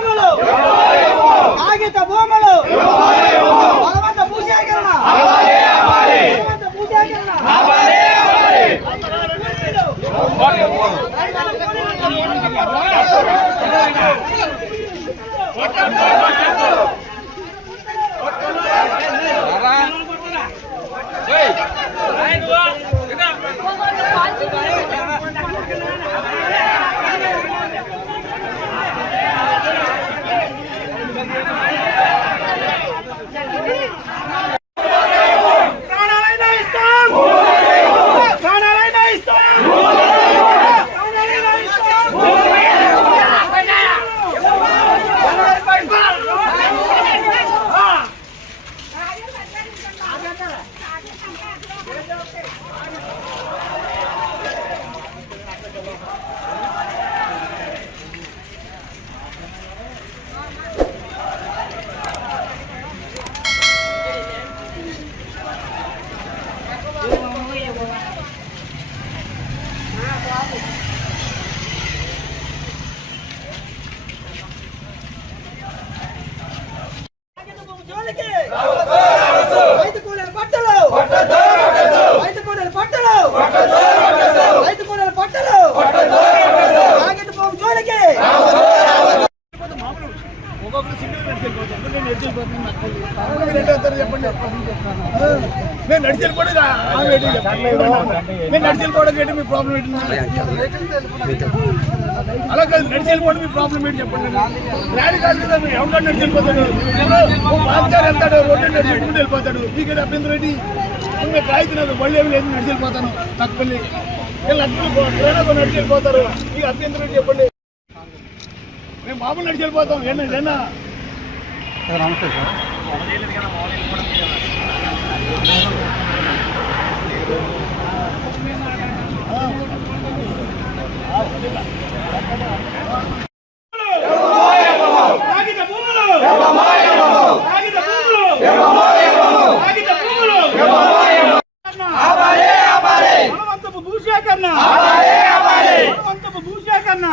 భూములు. ఆగిత భూములు. బలవంత భూసేకరణ. బలవంత భూసేకరణ. నేను నడిచిపోతున్నాను చెప్పండి. నేను నడిచిపోవడం నేను ఏంటి మీ ప్రాబ్లం ఏంటి? అలా కాదు నడిచిపోవడం మీ ప్రాబ్లం ఏంటి చెప్పండి. ర్యాలీ కాదు కదా మీరు ఎవరు నడిచిపోతాడు? ఓ బాధ్యారు వెళ్తాడు రోడ్డు నడిచిపోతుంటే వెళ్ళిపోతాడు. మీకేది అభ్యంతరం ఏంటి? మీకు రాయితున్నారు మళ్ళీ ఏమి లేదు నడిచిపోతాను. తక్కువల్లి వీళ్ళు అద్దెలు నడిచిపోతారు. మీకు అభ్యంతరం ఏంటి చెప్పండి? మేము మామూలు నడిచి వెళ్ళిపోతాం ఏనా సార్ నమస్తే సార్. భూషేకన్నా భూషేకన్నా